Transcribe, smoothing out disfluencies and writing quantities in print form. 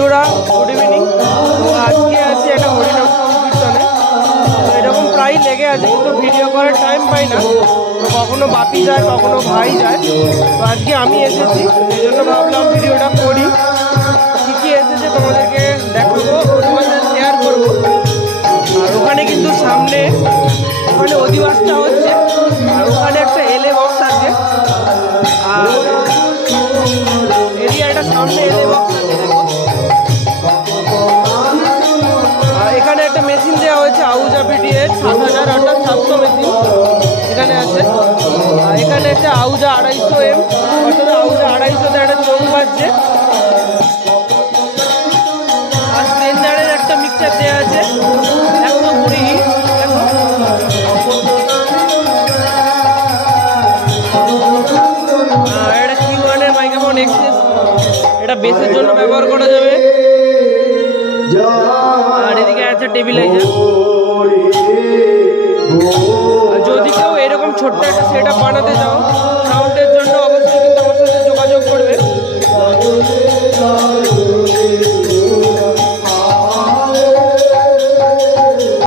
বন্ধুরা, good evening. তো আজকে আছে একটা হরিনাম সংকীর্তনে। তো এরকম প্রায় লেগে আছে, কিন্তু ভিডিও করার টাইম পাই না। তো কখনো বাপি যায়, কখনো ভাই যায়। তো আজকে আমি এসেছি, সেই জন্য ভাবলাম ভিডিওটা করি। কী কী এসেছে তোমাদেরকে দেখাবো, তোমাদের সাথে শেয়ার করবো। আর ওখানে কিন্তু সামনে ওখানে অধিবাসটা হচ্ছে, আর ওখানে একটা এলে বক্স আছে। আর এরিয়াটা সামনে এলে বক্স আছে, দেখো। আর এখানে একটা মেশিন দেওয়া হয়েছে আউজা পিটিএর 7000, অর্থাৎ 700 মেশিন এখানে আছে। আর এখানে একটা আউজা 250M, অর্থাৎ আউজা 250তে একটা চোখ বাজছে। আর স্ট্রেঞ্জারের একটা মিক্সচার দেওয়া আছে 120। এটা কিং-ওয়ানের মাইক্রোফোন এক্সেস, এটা বেসের জন্য ব্যবহার করা যাবে। আর এদিকে আছে টেবিলাইজার। আর যদি কেউ এরকম ছোট্ট একটা সেট আপ বানাতে চাও সাউন্ডের জন্য, অবশ্যই কিন্তু আমার সাথে যোগাযোগ করবে।